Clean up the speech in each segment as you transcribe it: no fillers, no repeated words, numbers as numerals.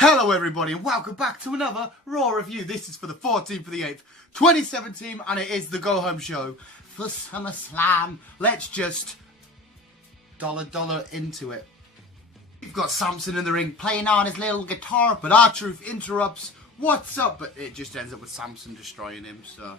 Hello everybody and welcome back to another Raw review. This is for the 14th of the 8th, 2017, and it is the go home show for SummerSlam. Let's just dollar into it. We've got Samson in the ring playing on his little guitar, but R-Truth interrupts. What's up? But it just ends up with Samson destroying him, so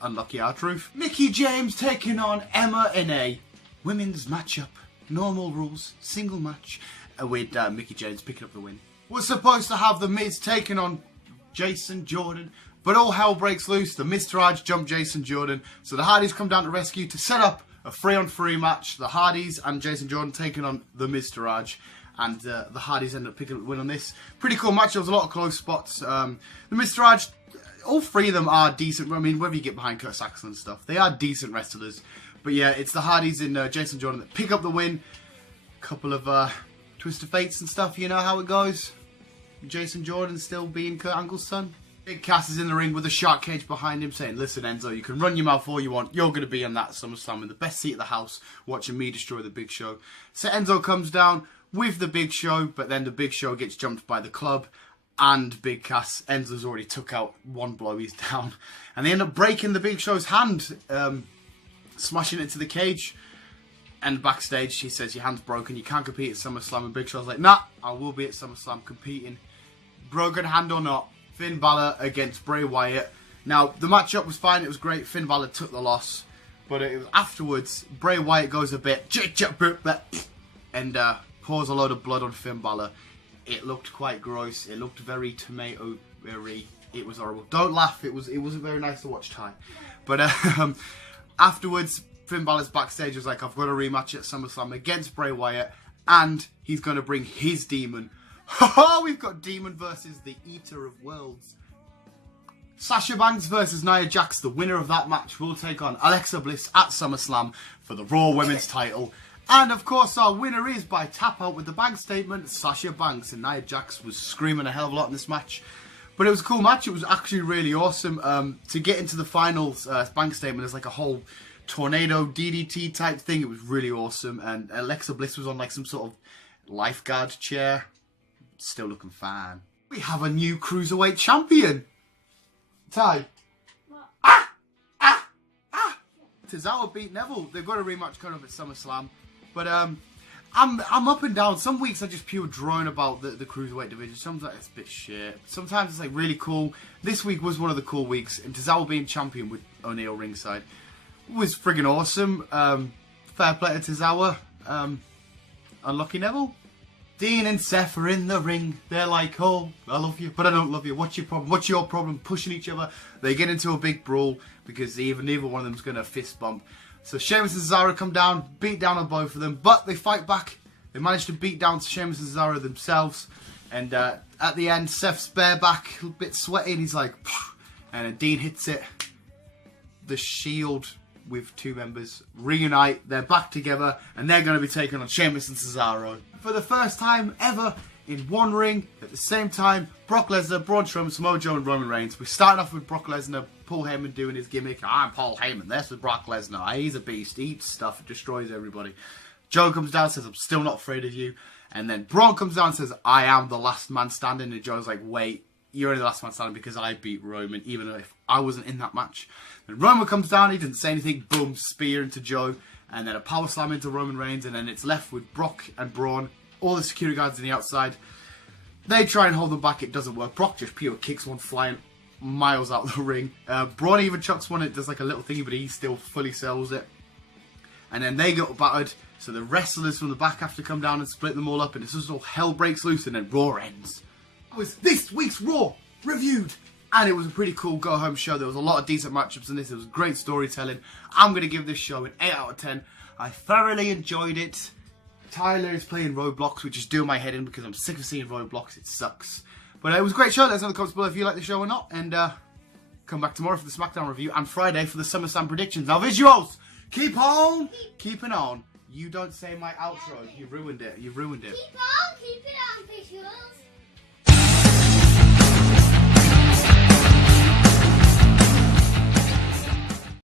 unlucky R-Truth. Mickie James taking on Emma in a women's matchup. Normal rules, single match. With Mickie James picking up the win. We're supposed to have The Miz taking on Jason Jordan, but all hell breaks loose. The Miztourage jumped Jason Jordan, so the Hardys come down to rescue to set up a 3-on-3 match. The Hardys and Jason Jordan taking on the Miztourage, and the Hardys end up picking up the win on this. Pretty cool match. There was a lot of close spots. The Miztourage, all three of them are decent. I mean, whether you get behind Kurt Saxon and stuff, they are decent wrestlers. But yeah, it's the Hardys and Jason Jordan that pick up the win. Couple of Twist of Fates and stuff, you know how it goes. Jason Jordan still being Kurt Angle's son. Big Cass is in the ring with a shark cage behind him saying, listen Enzo, you can run your mouth all you want. You're going to be on that SummerSlam in the best seat of the house watching me destroy the Big Show. So Enzo comes down with the Big Show, but then the Big Show gets jumped by the club and Big Cass. Enzo's already took out one blow, he's down. And they end up breaking the Big Show's hand, smashing it into the cage. And backstage, she says, your hand's broken, you can't compete at SummerSlam. And Big Show's like, nah, I will be at SummerSlam competing. Broken hand or not, Finn Balor against Bray Wyatt. Now, the matchup was fine, it was great. Finn Balor took the loss. But it was afterwards, Bray Wyatt goes a bit, and pours a load of blood on Finn Balor. It looked quite gross. It looked very tomato-y. It was horrible. Don't laugh, it wasn't very nice to watch, Ty. But afterwards, Finn Balor's backstage was like, I've got a rematch at SummerSlam against Bray Wyatt, and he's going to bring his demon. We've got Demon versus the Eater of Worlds. Sasha Banks versus Nia Jax. The winner of that match will take on Alexa Bliss at SummerSlam for the Raw Women's title. And of course, our winner is by tap out with the bank statement, Sasha Banks. And Nia Jax was screaming a hell of a lot in this match. But it was a cool match. It was actually really awesome. To get into the finals, bank statement, there's like a whole tornado DDT type thing. It was really awesome, and Alexa Bliss was on like some sort of lifeguard chair, still looking fine. We have a new cruiserweight champion. Ty. What? Tozawa beat Neville. They've got a rematch coming up at SummerSlam, but I'm up and down. Some weeks I just pure drone about the cruiserweight division. Sometimes it's a bit shit. Sometimes it's like really cool. This week was one of the cool weeks, and Tozawa being champion with O'Neil ringside was friggin' awesome. Fair play to Tozawa. Unlucky Neville. Dean and Seth are in the ring. They're like, oh, I love you, but I don't love you. What's your problem? What's your problem? Pushing each other. They get into a big brawl because neither one of them's going to fist bump. So Sheamus and Cesaro come down, beat down on both of them, but they fight back. They manage to beat down Sheamus and Cesaro themselves. And at the end, Seth's bareback, a bit sweaty, and he's like, phew, and Dean hits it. The Shield with two members reunite, they're back together, and they're going to be taking on Sheamus and Cesaro. For the first time ever in one ring, at the same time, Brock Lesnar, Braun Strowman, Samoa Joe and Roman Reigns. We're starting off with Brock Lesnar, Paul Heyman doing his gimmick. I'm Paul Heyman, this is Brock Lesnar. He's a beast, he eats stuff, destroys everybody. Joe comes down and says, I'm still not afraid of you. And then Braun comes down and says, I am the last man standing. And Joe's like, wait, you're only the last man standing because I beat Roman, even if I wasn't in that match. And Roman comes down, he didn't say anything, boom, spear into Joe, and then a power slam into Roman Reigns, and then it's left with Brock and Braun, all the security guards on the outside. They try and hold them back, it doesn't work. Brock just pure kicks one flying miles out of the ring. Braun even chucks one, it does like a little thingy, but he still fully sells it. And then they get battered, so the wrestlers from the back have to come down and split them all up, and it's just all hell breaks loose, and then Raw ends. That was this week's Raw reviewed. And it was a pretty cool go-home show. There was a lot of decent matchups in this. It was great storytelling. I'm going to give this show an 8 out of 10. I thoroughly enjoyed it. Tyler is playing Roblox, which is doing my head in because I'm sick of seeing Roblox. It sucks. But it was a great show. Let us know in the comments below if you like the show or not. And come back tomorrow for the SmackDown review and Friday for the SummerSlam predictions. Now, visuals, keep on keeping on. You don't say my outro. You ruined it. You ruined it. Keep on keeping on, visuals.